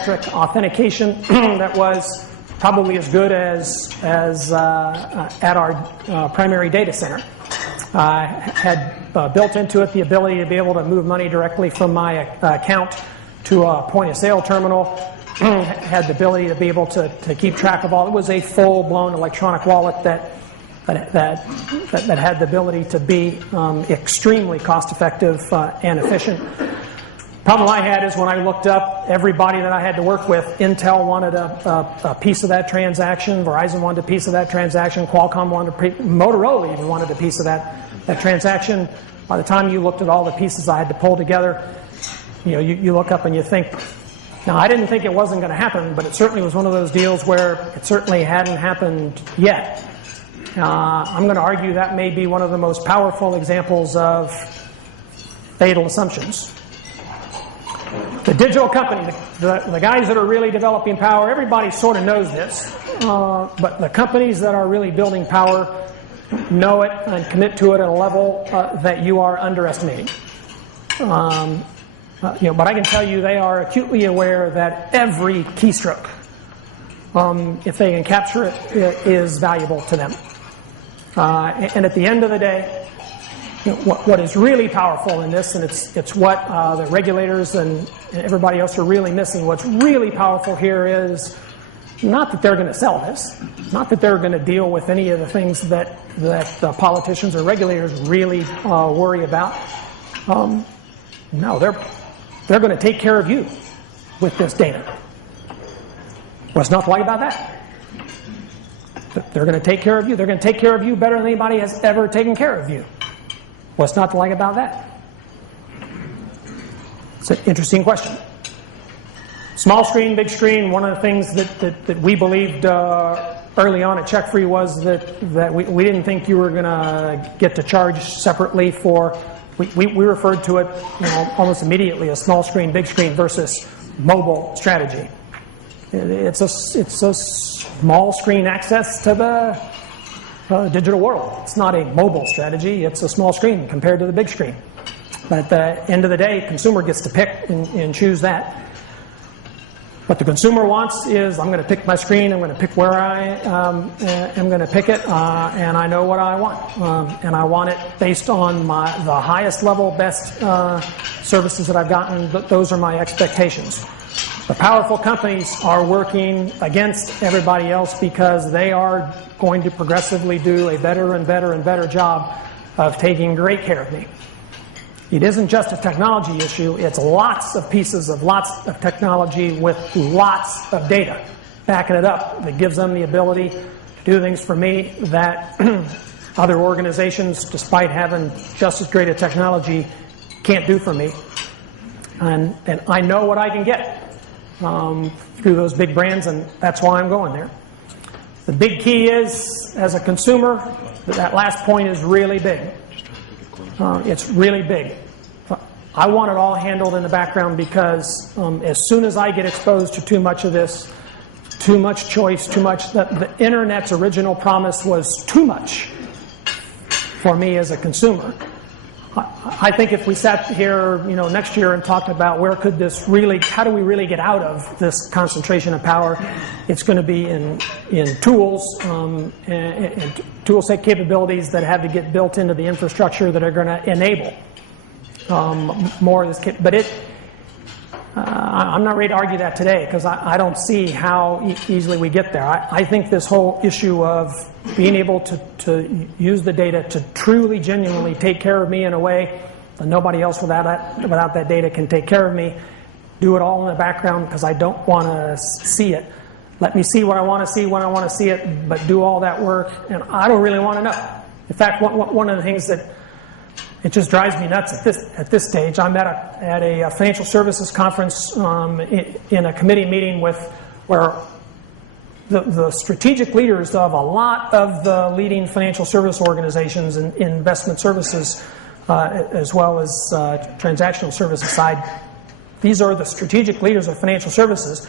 biometric authentication that was probably as good as at our primary data center. Had built into it the ability to be able to move money directly from my account to a point-of-sale terminal. Had the ability to be able to keep track of all. It was a full-blown electronic wallet that had the ability to be extremely cost-effective and efficient. Problem I had is when I looked up everybody that I had to work with, Intel wanted a piece of that transaction, Verizon wanted a piece of that transaction, Qualcomm wanted Motorola even wanted a piece of that transaction. By the time you looked at all the pieces I had to pull together, you look up and you think, now I didn't think it wasn't going to happen, but it certainly was one of those deals where it certainly hadn't happened yet. I'm going to argue that may be one of the most powerful examples of fatal assumptions. The digital company, the guys that are really developing power, everybody sort of knows this, but the companies that are really building power know it and commit to it at a level that you are underestimating. But I can tell you they are acutely aware that every keystroke, if they can capture it, is valuable to them. And at the end of the day, what is really powerful in this, and it's what the regulators and everybody else are really missing, what's really powerful here is not that they're going to sell this, not that they're going to deal with any of the things that the politicians or regulators really worry about. No, they're going to take care of you with this data. What's not to like about that? They're going to take care of you. They're going to take care of you better than anybody has ever taken care of you. What's not to like about that? It's an interesting question. Small screen, big screen. One of the things that we believed early on at CheckFree was that we didn't think you were going to get to charge separately for. We referred to it almost immediately as small screen, big screen versus mobile strategy. It's a small screen access to the digital world. It's not a mobile strategy. It's a small screen compared to the big screen. But at the end of the day, consumer gets to pick and choose that. What the consumer wants is, I'm going to pick my screen, I'm going to pick where I am going to pick it, and I know what I want. And I want it based on the highest level, best services that I've gotten. Those are my expectations. The powerful companies are working against everybody else because they are going to progressively do a better and better and better job of taking great care of me. It isn't just a technology issue, it's lots of pieces of lots of technology with lots of data backing it up that gives them the ability to do things for me that other organizations, despite having just as great a technology, can't do for me. And I know what I can get through those big brands, and that's why I'm going there. The big key is, as a consumer, that last point is really big. It's really big. I want it all handled in the background because as soon as I get exposed to too much of this, too much choice, too much, the Internet's original promise was too much for me as a consumer. I think if we sat here, next year and talked about how do we really get out of this concentration of power, it's going to be in tools and tool set capabilities that have to get built into the infrastructure that are going to enable more of this. But I'm not ready to argue that today because I don't see how easily we get there. I think this whole issue of being able to use the data to truly, genuinely take care of me in a way that nobody else without that data can take care of me, do it all in the background because I don't want to see it. Let me see what I want to see when I want to see it, but do all that work, and I don't really want to know. In fact, one of the things that it just drives me nuts at this stage. I'm at a financial services conference in a committee meeting where the strategic leaders of a lot of the leading financial service organizations and investment services, as well as transactional services side. These are the strategic leaders of financial services.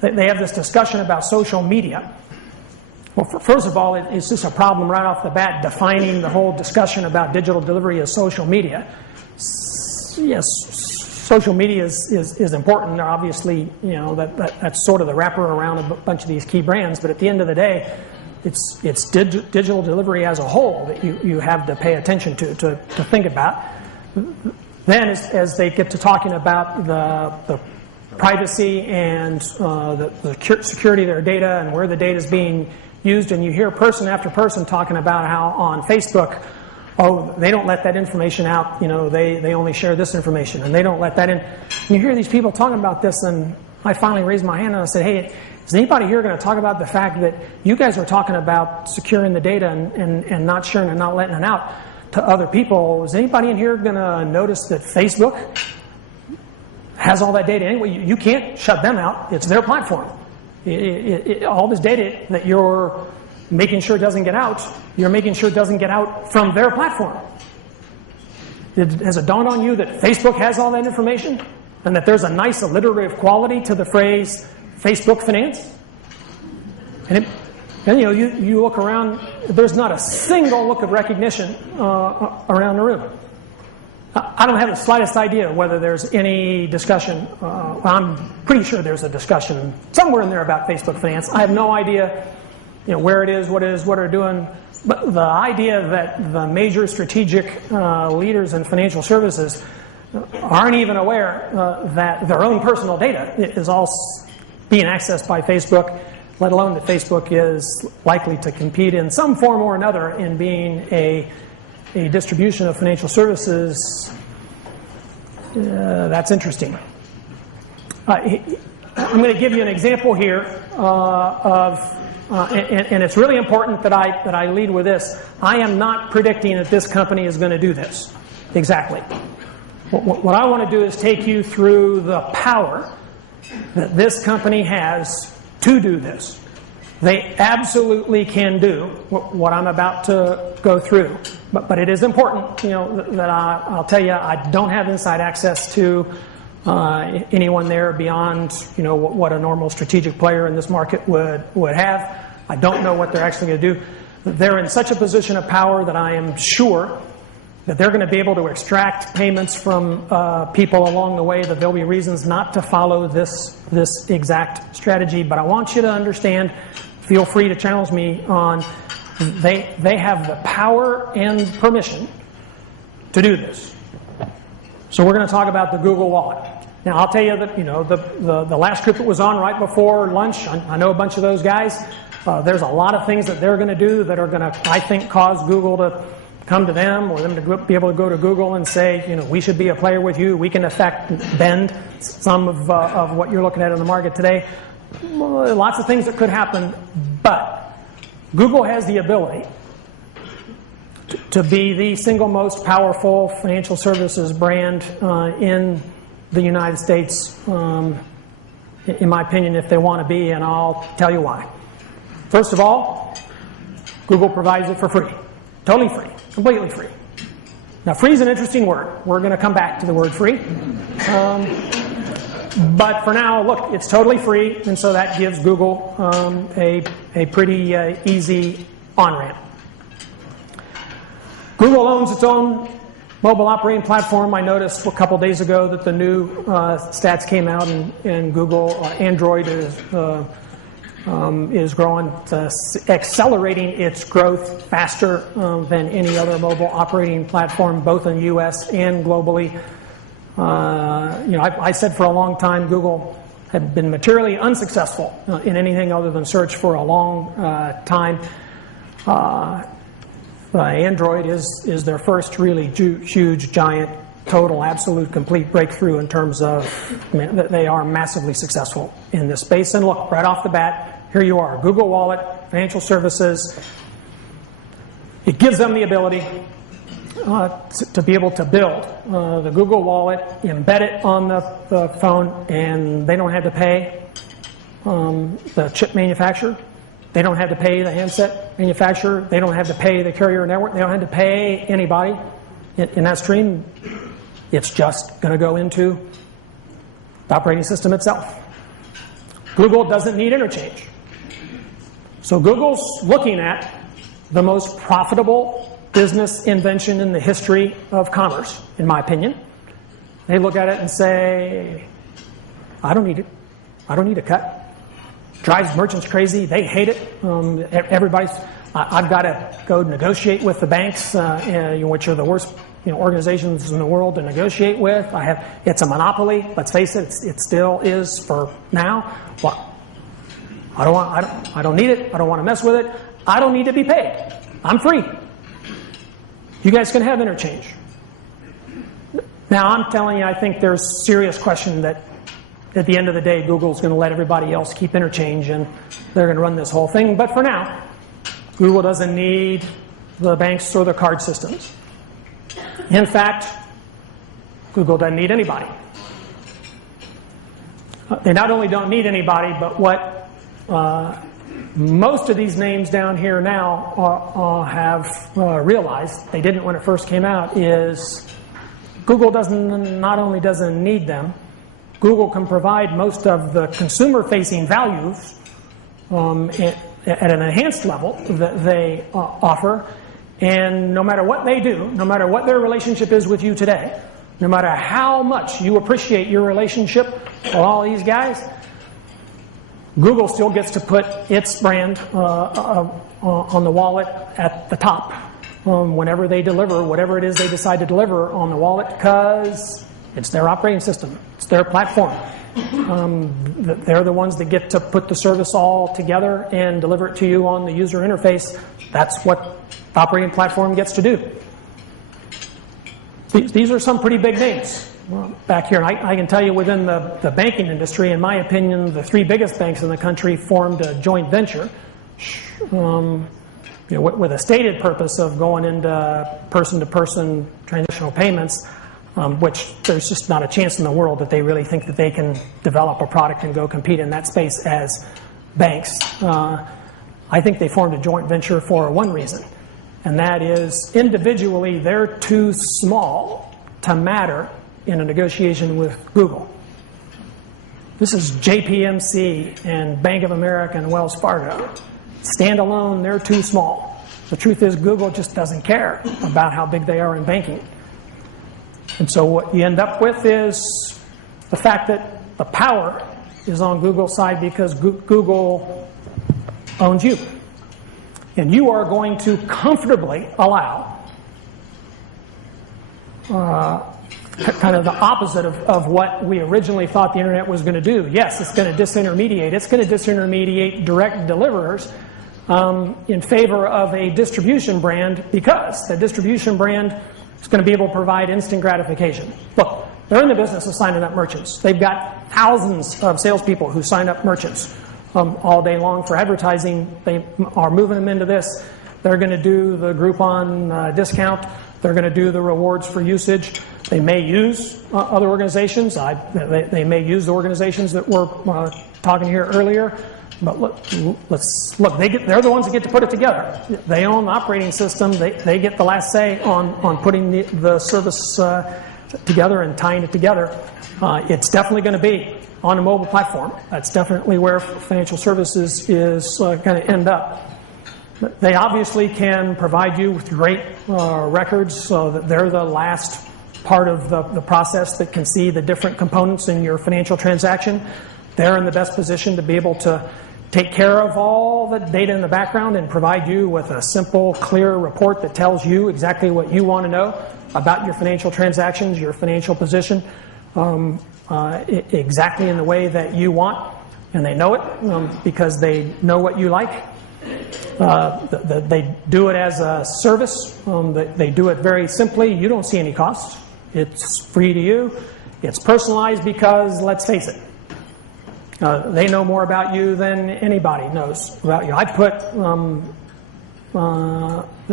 They have this discussion about social media. Well, first of all, it's just a problem right off the bat defining the whole discussion about digital delivery as social media. Yes, social media is important. Obviously, that's sort of the wrapper around a bunch of these key brands. But at the end of the day, it's digital delivery as a whole that you have to pay attention to think about. Then, as they get to talking about the privacy and the security of their data and where the data is being used, and you hear person after person talking about how on Facebook, they don't let that information out, they only share this information, and they don't let that in. And you hear these people talking about this, and I finally raised my hand and I said, hey, is anybody here going to talk about the fact that you guys are talking about securing the data and not sharing and not letting it out to other people? Is anybody in here going to notice that Facebook has all that data anyway? You can't shut them out. It's their platform. All this data that you're making sure doesn't get out, you're making sure it doesn't get out from their platform. Has it dawned on you that Facebook has all that information? And that there's a nice alliterative quality to the phrase Facebook finance? And you look around, there's not a single look of recognition around the room. I don't have the slightest idea whether there's any discussion. I'm pretty sure there's a discussion somewhere in there about Facebook finance. I have no idea where it is, what they're doing. But the idea that the major strategic leaders in financial services aren't even aware that their own personal data is all being accessed by Facebook, let alone that Facebook is likely to compete in some form or another in being a distribution of financial services, that's interesting. I'm going to give you an example here and it's really important that I lead with this. I am not predicting that this company is going to do this exactly. What I want to do is take you through the power that this company has to do this. They absolutely can do what I'm about to go through. But it is important, that I'll tell you, I don't have inside access to anyone there beyond, what a normal strategic player in this market would have. I don't know what they're actually going to do. They're in such a position of power that I am sure that they're going to be able to extract payments from people along the way, that there'll be reasons not to follow this exact strategy. But I want you to understand, feel free to challenge me on, they have the power and permission to do this. So we're going to talk about the Google Wallet. Now, I'll tell you that, the last group that was on right before lunch, I know a bunch of those guys. There's a lot of things that they're going to do that are going to, I think, cause Google to come to them, or them to be able to go to Google and say, we should be a player with you. We can bend some of what you're looking at in the market today. Lots of things that could happen, but Google has the ability to be the single most powerful financial services brand in the United States, in my opinion, if they want to be, and I'll tell you why. First of all, Google provides it for free. Totally free. Completely free. Now, free is an interesting word. We're going to come back to the word free. But for now, look, it's totally free, and so that gives Google a pretty easy on-ramp. Google owns its own mobile operating platform. I noticed a couple days ago that the new stats came out, and Google Android is growing, accelerating its growth faster than any other mobile operating platform, both in the U.S. and globally. I said for a long time Google had been materially unsuccessful in anything other than search for a long time. Android is their first really huge, giant, total, absolute, complete breakthrough in terms of that they are massively successful in this space. And look, right off the bat, here you are, Google Wallet, financial services. It gives them the ability to be able to build the Google Wallet, embed it on the phone, and they don't have to pay the chip manufacturer. They don't have to pay the handset manufacturer. They don't have to pay the carrier network. They don't have to pay anybody in that stream. It's just going to go into the operating system itself. Google doesn't need interchange. So Google's looking at the most profitable business invention in the history of commerce, in my opinion. They look at it and say, I don't need it. I don't need a cut. Drives merchants crazy. They hate it. I've got to go negotiate with the banks, which are the worst organizations in the world to negotiate with. It's a monopoly. Let's face it, it still is for now. Well, I don't need it. I don't want to mess with it. I don't need to be paid. I'm free. You guys can have interchange. Now, I'm telling you, I think there's serious question that at the end of the day, Google's going to let everybody else keep interchange and they're going to run this whole thing. But for now, Google doesn't need the banks or the card systems. In fact, Google doesn't need anybody. They not only don't need anybody, but what most of these names down here now have realized, they didn't when it first came out, is Google not only doesn't need them, Google can provide most of the consumer-facing values at an enhanced level that they offer. And no matter what they do, no matter what their relationship is with you today, no matter how much you appreciate your relationship with all these guys, Google still gets to put its brand on the wallet at the top whenever they deliver whatever it is they decide to deliver on the wallet, because it's their operating system. It's their platform. They're the ones that get to put the service all together and deliver it to you on the user interface. That's what the operating platform gets to do. These are some pretty big names back here. And I can tell you within the banking industry, in my opinion, the three biggest banks in the country formed a joint venture with a stated purpose of going into person-to-person transactional payments, which there's just not a chance in the world that they really think that they can develop a product and go compete in that space as banks. I think they formed a joint venture for one reason, and that is individually they're too small to matter in a negotiation with Google. This is JPMC and Bank of America and Wells Fargo. Standalone, they're too small. The truth is Google just doesn't care about how big they are in banking. And so what you end up with is the fact that the power is on Google's side because Google owns you. And you are going to comfortably allow kind of the opposite of what we originally thought the internet was going to do. Yes, it's going to disintermediate. It's going to disintermediate direct deliverers in favor of a distribution brand, because the distribution brand is going to be able to provide instant gratification. Look, they're in the business of signing up merchants. They've got thousands of salespeople who sign up merchants all day long for advertising. They are moving them into this. They're going to do the Groupon discount. They're going to do the rewards for usage. They may use other organizations. They may use the organizations that were talking here earlier. But look. They're the ones that get to put it together. They own the operating system. They get the last say on putting the service together and tying it together. It's definitely going to be on a mobile platform. That's definitely where financial services is going to end up. They obviously can provide you with great records, so that they're the last part of the process that can see the different components in your financial transaction. They're in the best position to be able to take care of all the data in the background and provide you with a simple, clear report that tells you exactly what you want to know about your financial transactions, your financial position, exactly in the way that you want. And they know it because they know what you like. They do it as a service. They do it very simply. You don't see any costs. It's free to you. It's personalized because, let's face it, they know more about you than anybody knows about you. I put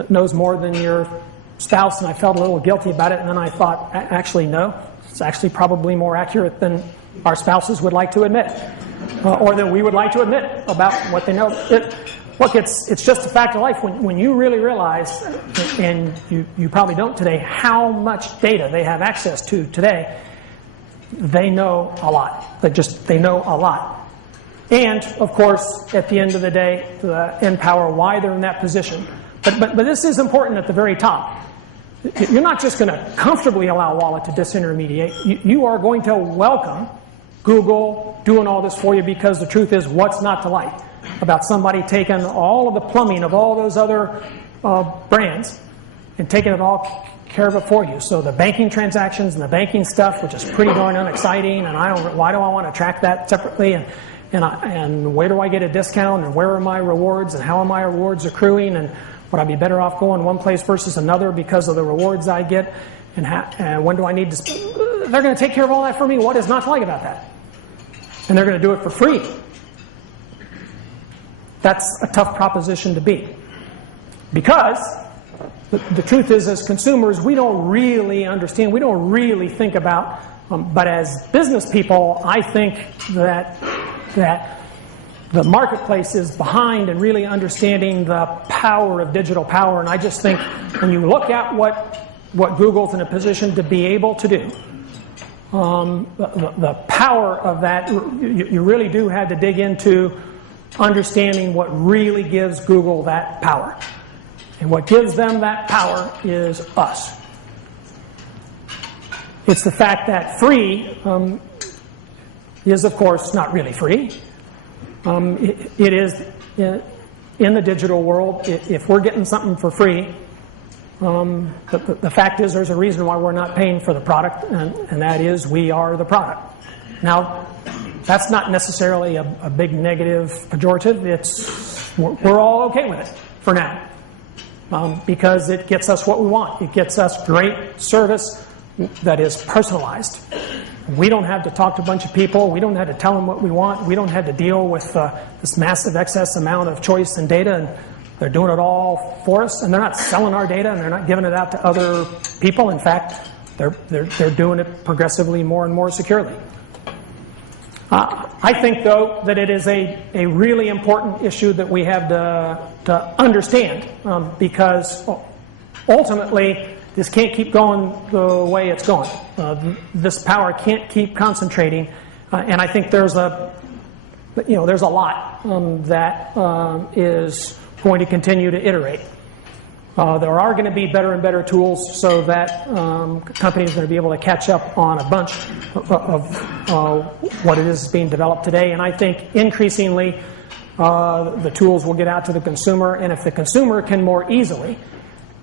knows more than your spouse, and I felt a little guilty about it, and then I thought, actually, no. It's actually probably more accurate than our spouses would like to admit, or that we would like to admit about what they know. Look, it's just a fact of life. When you really realize, and you probably don't today, how much data they have access to today, they know a lot. They know a lot. And, of course, at the end of the day, the empower why they're in that position. But this is important at the very top. You're not just going to comfortably allow Wallet to disintermediate. You are going to welcome Google doing all this for you, because the truth is, what's not to like about somebody taking all of the plumbing of all those other brands and taking it all care of it for you? So the banking transactions and the banking stuff, which is pretty darn unexciting, and why do I want to track that separately? And where do I get a discount? And where are my rewards? And how are my rewards accruing? And would I be better off going one place versus another because of the rewards I get? And when do I need to? They're going to take care of all that for me. What is not to like about that? And they're going to do it for free. That's a tough proposition to beat. Because the truth is, as consumers, we don't really understand. We don't really think about. But as business people, I think that the marketplace is behind in really understanding the power of digital power. And I just think when you look at what Google's in a position to be able to do, the power of that, you really do have to dig into understanding what really gives Google that power. And what gives them that power is us. It's the fact that free is, of course, not really free. It is in the digital world. If we're getting something for free, the fact is there's a reason why we're not paying for the product, and that is we are the product. Now, that's not necessarily a big negative pejorative. We're all okay with it for now, because it gets us what we want. It gets us great service that is personalized. We don't have to talk to a bunch of people. We don't have to tell them what we want. We don't have to deal with this massive excess amount of choice and data, and they're doing it all for us. And they're not selling our data, and they're not giving it out to other people. In fact, they're doing it progressively more and more securely. I think, though, that it is a really important issue that we have to understand, because ultimately this can't keep going the way it's going. This power can't keep concentrating, and I think there's a lot that is going to continue to iterate. There are going to be better and better tools so that companies are going to be able to catch up on a bunch of what it is being developed today. And I think increasingly the tools will get out to the consumer. And if the consumer can more easily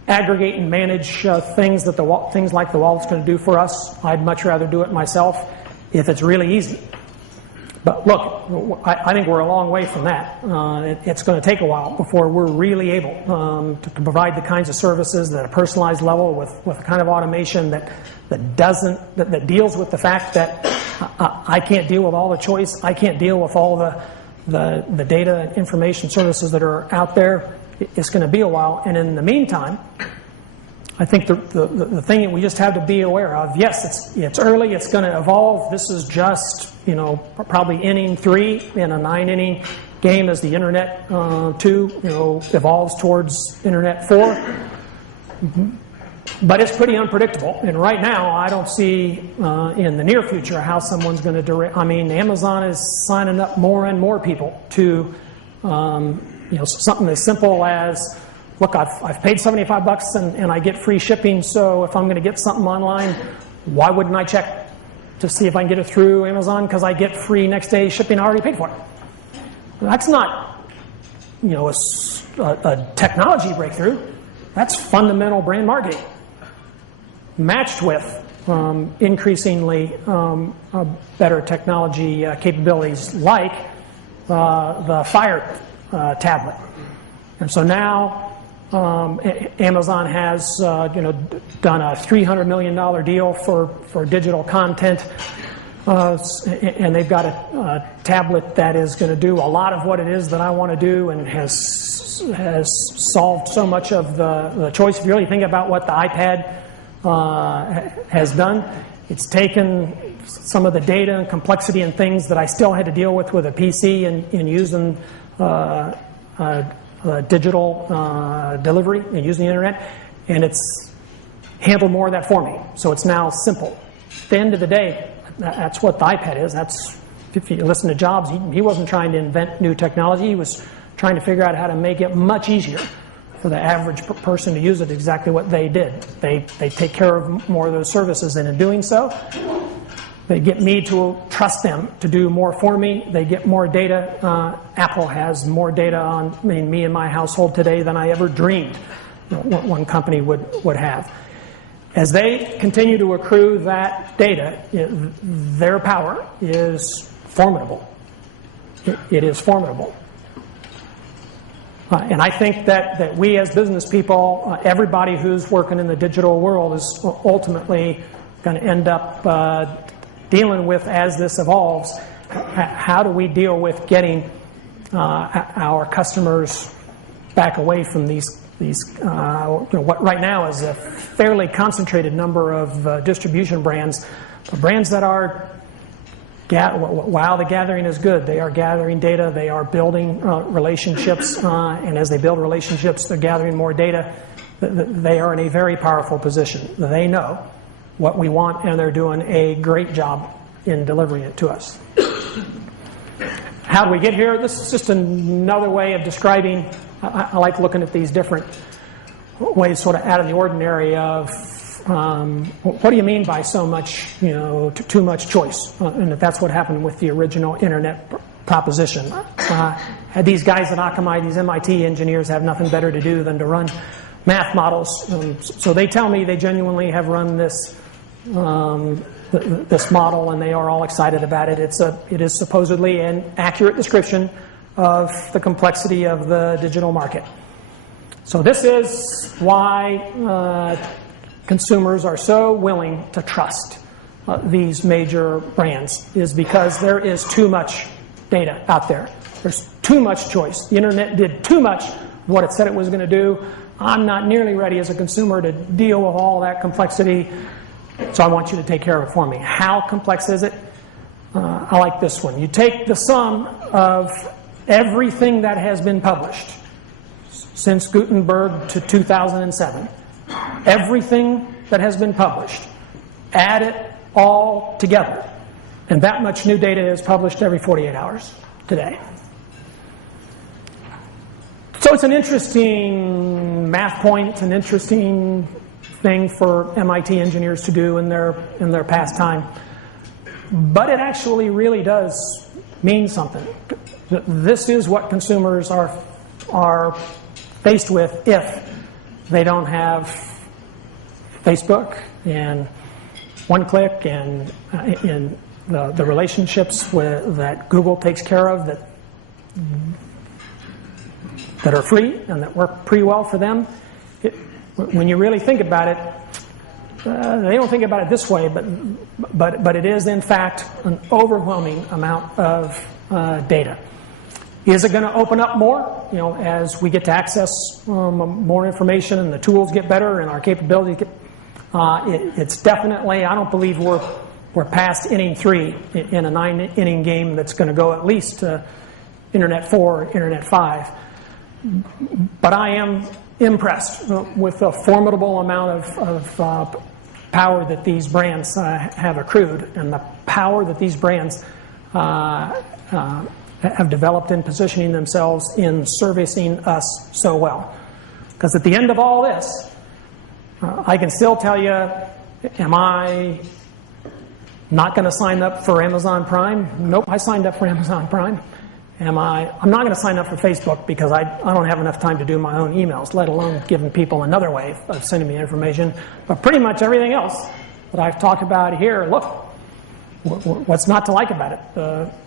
aggregate and manage things like the wallet's going to do for us, I'd much rather do it myself if it's really easy. But look, I think we're a long way from that. It's going to take a while before we're really able to provide the kinds of services at a personalized level with the kind of automation that deals with the fact that I can't deal with all the choice. I can't deal with all the data and information services that are out there. It's going to be a while. And in the meantime, I think the thing that we just have to be aware of, yes, it's early, it's going to evolve. This is just, probably inning 3 in a 9-inning game as the Internet 2, evolves towards Internet 4. But it's pretty unpredictable. And right now, I don't see in the near future how someone's going to Amazon is signing up more and more people to, something as simple as, look, I've paid $75 and I get free shipping, so if I'm going to get something online, why wouldn't I check to see if I can get it through Amazon because I get free next day shipping I already paid for? That's not, a technology breakthrough. That's fundamental brand marketing matched with increasingly better technology capabilities like the Fire tablet. And so now Amazon has done a $300 million deal for digital content, and they've got a tablet that is going to do a lot of what it is that I want to do, and has solved so much of the choice. If you really think about what the iPad has done, it's taken some of the data and complexity and things that I still had to deal with a PC and using digital delivery and using the internet, and it's handled more of that for me. So it's now simple. At the end of the day, that's what the iPad is. If you listen to Jobs, he wasn't trying to invent new technology. He was trying to figure out how to make it much easier for the average person to use it exactly what they did. They take care of more of those services, and in doing so, they get me to trust them to do more for me. They get more data. Apple has more data on me and my household today than I ever dreamed one company would have. As they continue to accrue that data, their power is formidable. It is formidable. And I think that we as business people, everybody who's working in the digital world is ultimately going to end up dealing with, as this evolves, how do we deal with getting our customers back away from these what right now is a fairly concentrated number of distribution brands, brands that are, while the gathering is good, they are gathering data, they are building relationships, and as they build relationships, they're gathering more data. They are in a very powerful position. They know what we want, and they're doing a great job in delivering it to us. How do we get here? This is just another way of describing. I like looking at these different ways, sort of out of the ordinary, of what do you mean by so much, too much choice? And that's what happened with the original internet proposition. Had these guys at Akamai, these MIT engineers, have nothing better to do than to run math models. So they tell me they genuinely have run this this model, and they are all excited about it. It is supposedly an accurate description of the complexity of the digital market. So this is why consumers are so willing to trust these major brands, is because there is too much data out there. There's too much choice. The internet did too much what it said it was going to do. I'm not nearly ready as a consumer to deal with all that complexity, so I want you to take care of it for me. How complex is it? I like this one. You take the sum of everything that has been published since Gutenberg to 2007. Everything that has been published. Add it all together. And that much new data is published every 48 hours today. So it's an interesting math point. It's an interesting thing for MIT engineers to do in their pastime. But it actually really does mean something. This is what consumers are faced with if they don't have Facebook and one-click and in the relationships that Google takes care of that are free and that work pretty well for them. When you really think about it, they don't think about it this way, but it is in fact an overwhelming amount of data. Is it going to open up more? As we get to access more information and the tools get better and our capabilities get. It's definitely. I don't believe we're past inning 3 in a 9-inning game that's going to go at least to Internet 4, Internet 5. But I am impressed with the formidable amount of power that these brands have accrued, and the power that these brands have developed in positioning themselves in servicing us so well. Because at the end of all this, I can still tell you, am I not going to sign up for Amazon Prime? Nope, I signed up for Amazon Prime. I'm not going to sign up for Facebook because I don't have enough time to do my own emails, let alone giving people another way of sending me information. But pretty much everything else that I've talked about here, look, what's not to like about it?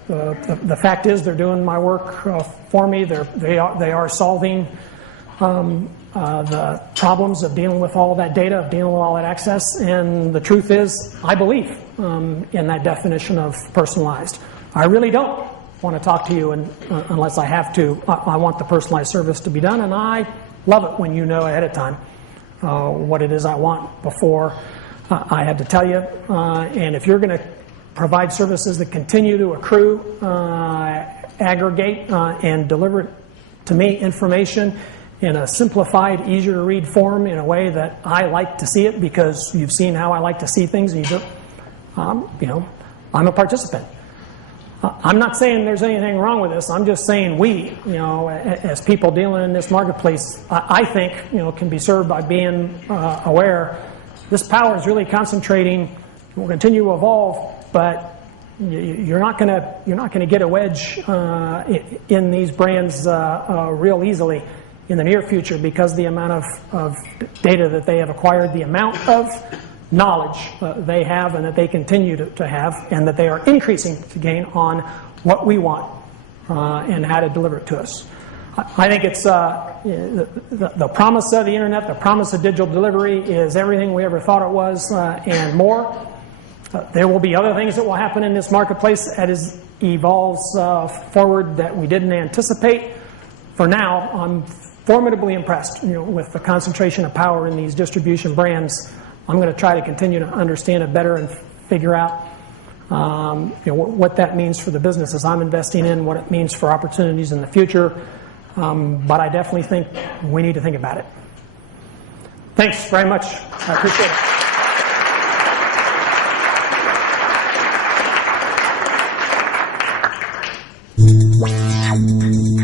The fact is they're doing my work for me. They are solving the problems of dealing with all that data, of dealing with all that access. And the truth is, I believe in that definition of personalized. I really don't want to talk to you unless I have to. I want the personalized service to be done, and I love it when you know ahead of time what it is I want before I have to tell you. And if you're going to provide services that continue to accrue, aggregate, and deliver to me information in a simplified, easier to read form in a way that I like to see it, because you've seen how I like to see things, and I'm a participant. I'm not saying there's anything wrong with this. I'm just saying we, as people dealing in this marketplace, I think, can be served by being aware. This power is really concentrating. It will continue to evolve, but you're not going to get a wedge in these brands real easily in the near future, because the amount of data that they have acquired, the amount of knowledge they have and that they continue to have, and that they are increasing to gain on what we want and how to deliver it to us. I think it's the promise of the internet, the promise of digital delivery is everything we ever thought it was and more. There will be other things that will happen in this marketplace as it evolves forward that we didn't anticipate. For now, I'm formidably impressed with the concentration of power in these distribution brands. I'm going to try to continue to understand it better and figure out what that means for the businesses I'm investing in, what it means for opportunities in the future. But I definitely think we need to think about it. Thanks very much. I appreciate it. Wow.